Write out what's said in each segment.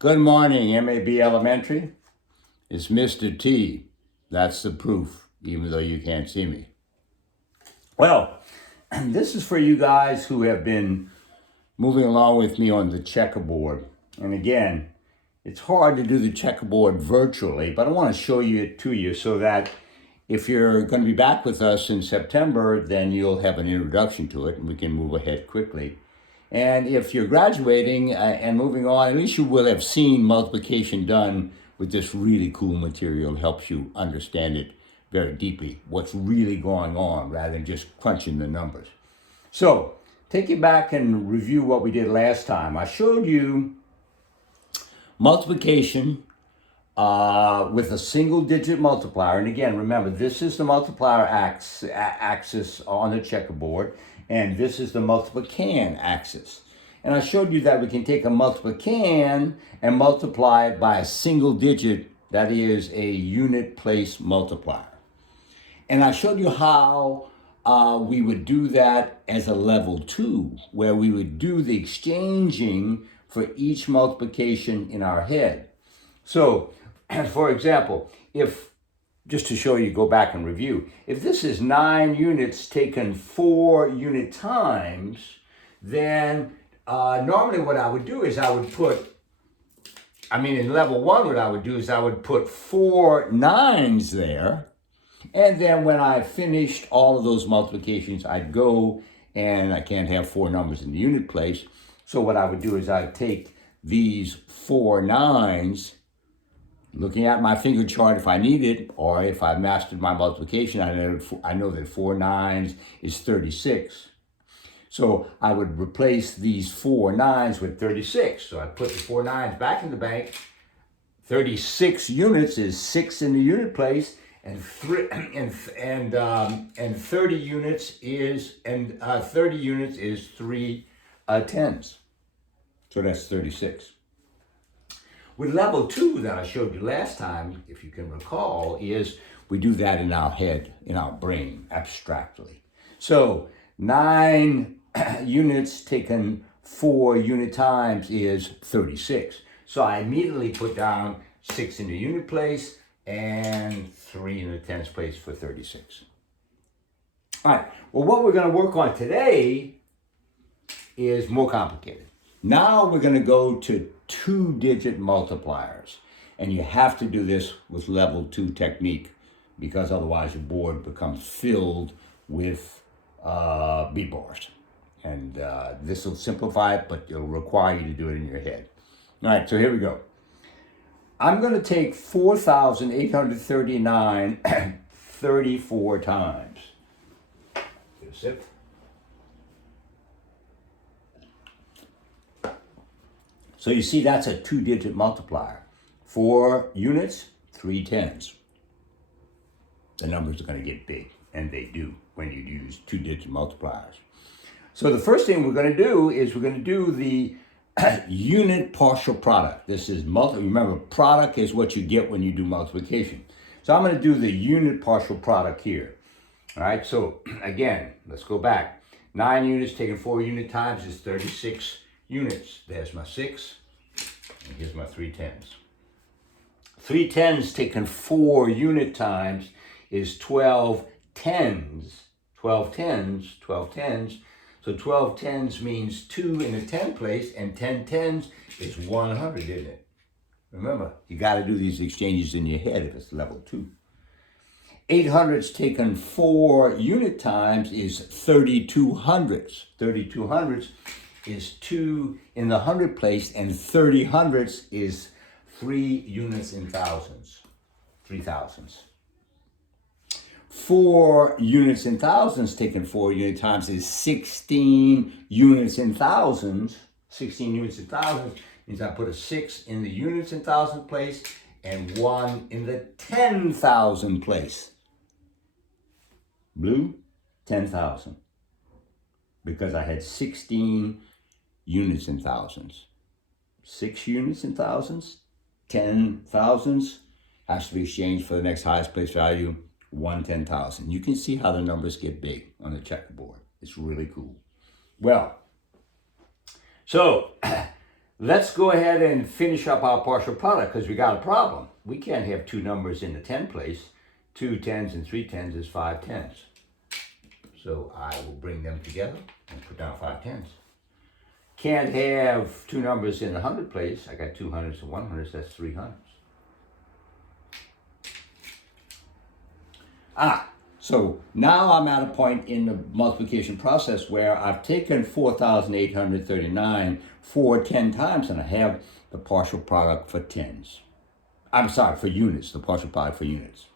Good morning, MAB Elementary. It's Mr. T. That's the proof, even though you can't see me. Well, this is for you guys who have been moving along with me on the checkerboard. And again, it's hard to do the checkerboard virtually, but I want to show it to you so that if you're going to be back with us in September, then you'll have an introduction to it and we can move ahead quickly. And if you're graduating and moving on, at least you will have seen multiplication done with this really cool material. It helps you understand it very deeply, what's really going on, rather than just crunching the numbers. So, take you back and review what we did last time. I showed you multiplication with a single digit multiplier. And again, remember, this is the multiplier axis on the checkerboard, and this is the multiplican axis. And I showed you that we can take a multiplican and multiply it by a single digit, that is a unit place multiplier. And I showed you how we would do that as a level 2, where we would do the exchanging for each multiplication in our head. So, for example, if, just to show you, go back and review, if this is 9 units taken 4 unit times, then normally what I would do is in level 1, what I would do is I would put 4 9s there. And then when I finished all of those multiplications, I'd go, and I can't have 4 numbers in the unit place. So what I would do is I'd take these 4 9s, looking at my finger chart if I need it, or if I mastered my multiplication, I know that 4 9s is 36. So I would replace these 4 9s with 36. So I put the 4 9s back in the bank. 36 units is 6 in the unit place, and 30 units is 3 tens. So that's 36. With level 2 that I showed you last time, if you can recall, is we do that in our head, in our brain, abstractly. So 9 units taken 4 unit times is 36. So I immediately put down 6 in the unit place and 3 in the tens place for 36. All right, well, what we're going to work on today is more complicated. Now we're going to go to 2-digit multipliers. And you have to do this with level 2 technique, because otherwise your board becomes filled with beat bars. And this will simplify it, but it'll require you to do it in your head. All right, so here we go. I'm going to take 4,839 34 times. Get a sip. So you see, that's a 2-digit multiplier. 4 units, 3 tens. The numbers are going to get big, and they do when you use 2-digit multipliers. So the first thing we're going to do is we're going to do the unit partial product. This is remember, product is what you get when you do multiplication. So I'm going to do the unit partial product here. All right, so again, let's go back. 9 units taken 4 unit times is 36 units. There's my 6, and here's my 3 tens. 3 tens taken 4 unit times is 12 tens. 12 tens, 12 tens. So 12 tens means 2 in the 10 place, and 10 tens is 100, isn't it? Remember, you got to do these exchanges in your head if it's level 2. 800s taken 4 unit times is 32 hundredths. 32 hundredths is 2 in the 100 place, and 30 hundredths is 3 units in thousands. 3 thousandths. 4 units in thousands taken 4 unit times is 16 units in thousands. 16 units in thousands means I put a 6 in the units in thousand place and 1 in the 10,000 place. Blue, 10,000. Because I had 16 units in thousands. 6 units in thousands, 10 thousandths has to be exchanged for the next highest place value, 1 10,000. You can see how the numbers get big on the checkerboard. It's really cool. Well, so Let's go ahead and finish up our partial product because we got a problem. We can't have two numbers in the 10 place. 2 tens and 3 tens is 5 tens. So I will bring them together and put down 5 tens. Can't have two numbers in the 100 place. I got 200s and 100s, that's 300s. So now I'm at a point in the multiplication process where I've taken 4,839 4 10 times and I have the partial product for tens. I'm sorry, for units, the partial product for units.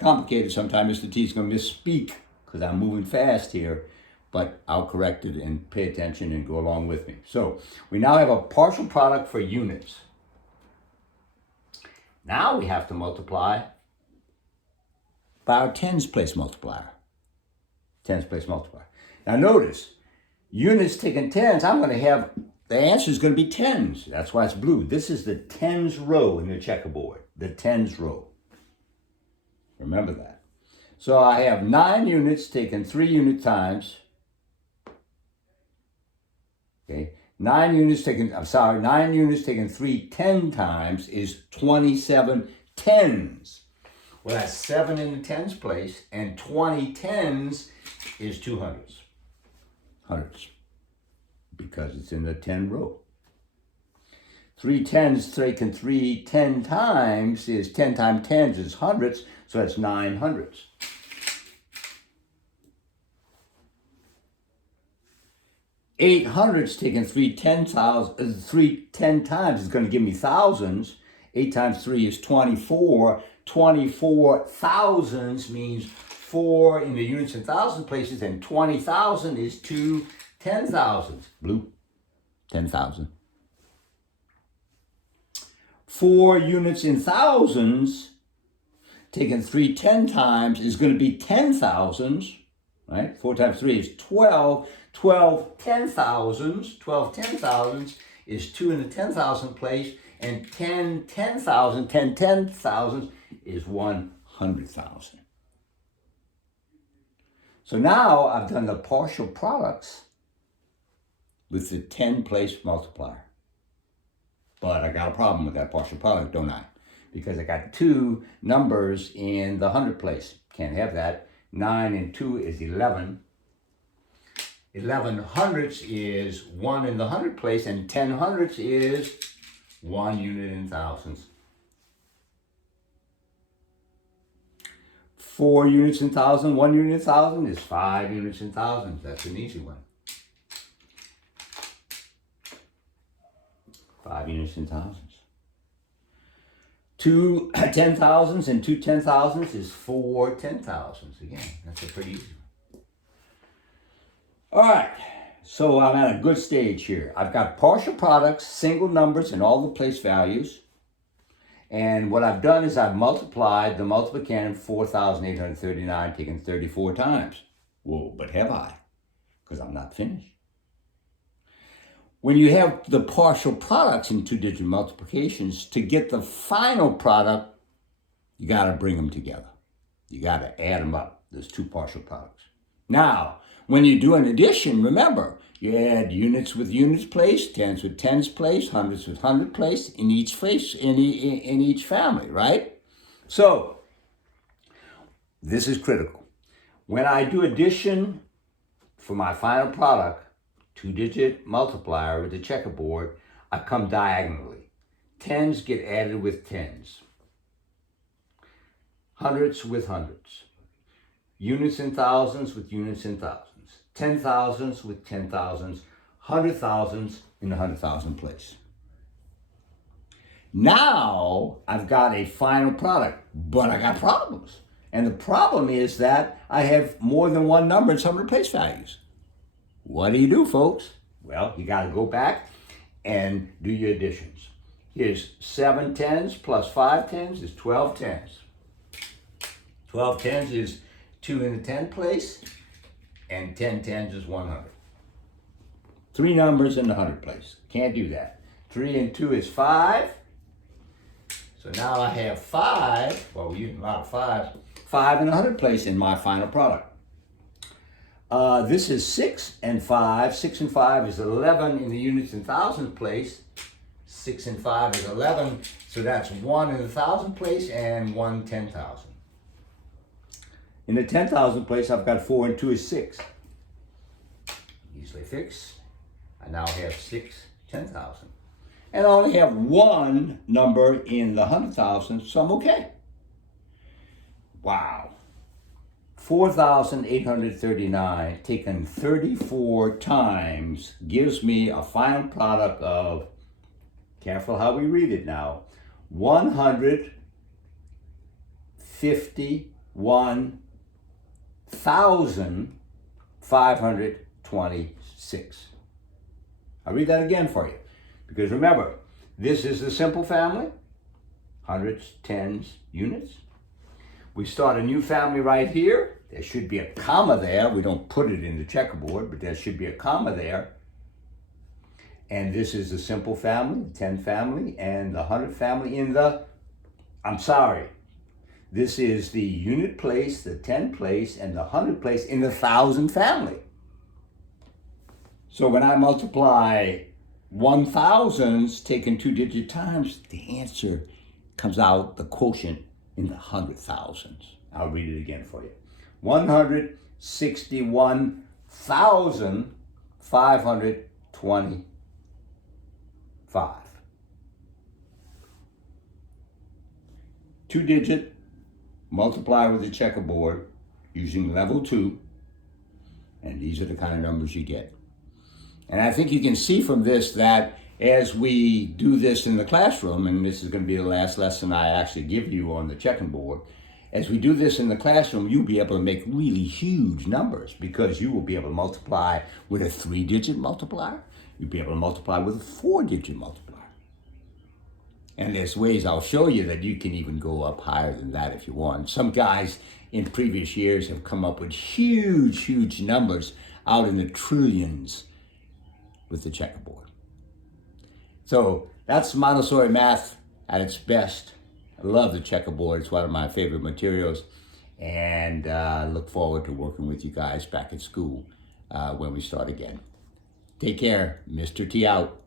Complicated sometimes. Mr. T is going to misspeak because I'm moving fast here, but I'll correct it and pay attention and go along with me. So we now have a partial product for units. Now we have to multiply by our tens place multiplier. Tens place multiplier. Now notice, units taking tens, I'm going to have, the answer is going to be tens. That's why it's blue. This is the tens row in the checkerboard. The tens row. Remember that. So I have 9 units taking 3 unit times. Okay. 9 units taken 3 10 times is 27 tens. Well, that's 7 in the tens place, and 20 tens is 200s. Hundreds. Because it's in the 10 row. 3 tens taken 3 10 times is 10 times tens is hundreds, so that's 9 hundreds. 8 hundreds taken 3 10 times is going to give me thousands. 8 times 3 is 24. 24 thousands means 4 in the units and thousand places, and 20,000 is 2 10,000s. Blue, 10,000. 4 units in thousands taken 3 10 times is going to be 10,000s, right? 4 times 3 is 12. 12 10,000s. 12 10,000s is 2 in the 10,000 place, and 10 10,000, 10 10,000s is 100,000. So now I've done the partial products with the 10 place multiplier. But I got a problem with that partial product, don't I? Because I got 2 numbers in the 100 place. Can't have that. 9 and 2 is 11. 11 hundredths is 1 in the 100 place, and 10 hundredths is 1 unit in thousands. 4 units in thousand, 1 unit in thousand is 5 units in thousands. That's an easy one. 5 units in thousands. 2 10,000s and 2 10,000s is 4 10,000s. Again, that's a pretty easy one. All right, so I'm at a good stage here. I've got partial products, single numbers, and all the place values. And what I've done is I've multiplied the multiplicand 4,839 taken 34 times. Whoa, but have I? Because I'm not finished. When you have the partial products in 2-digit multiplications, to get the final product, you got to bring them together. You got to add them up. There's 2 partial products. Now, when you do an addition, remember, you add units with units placed, tens with tens placed, hundreds with hundred placed in each place, in each family, right? So, this is critical. When I do addition for my final product, 2-digit multiplier with the checkerboard, I come diagonally. Tens get added with tens. Hundreds with hundreds. Units in thousands with units in thousands. 10,000s with 10,000s. 100,000s in the 100,000 place. Now I've got a final product, but I got problems. And the problem is that I have more than one number in some of the place values. What do you do, folks? Well, you got to go back and do your additions. Here's 7 tens plus 5 tens is 12 tens. 12 tens is 2 in the 10 place, and 10 tens is 100. 3 numbers in the 100 place. Can't do that. 3 and 2 is 5. So now I have 5. Well, we're using a lot of 5s. 5 in the 100 place in my final product. This is 6 and 5. 6 and 5 is 11 in the units and thousands place. 6 and 5 is 11. So that's 1 in the 1,000 place and 1 10,000. In the 10,000 place, I've got 4 and 2 is 6. Easily fix. I now have 6 10,000. And I only have one number in the 100,000, so I'm okay. Wow. 4,839 taken 34 times gives me a final product of, careful how we read it now, 151,526. I'll read that again for you. Because remember, this is the simple family, hundreds, tens, units. We start a new family right here. There should be a comma there. We don't put it in the checkerboard, but there should be a comma there. And this is the simple family, the 10 family, and the 100 family in the, this is the unit place, the 10 place, and the 100 place in the 1,000 family. So when I multiply 1,000s taken 2-digit times, the answer comes out, the quotient, in the 100,000s. I'll read it again for you. 161,525. 2-digit multiply with the checkerboard using level 2, and these are the kind of numbers you get. And I think you can see from this that as we do this in the classroom, and this is going to be the last lesson I actually give you on the checkerboard, as we do this in the classroom, you'll be able to make really huge numbers because you will be able to multiply with a 3-digit multiplier. You'll be able to multiply with a 4-digit multiplier. And there's ways I'll show you that you can even go up higher than that if you want. Some guys in previous years have come up with huge, huge numbers out in the trillions with the checkerboard. So that's Montessori math at its best. I love the checkerboard. It's one of my favorite materials. And look forward to working with you guys back at school when we start again. Take care. Mr. T out.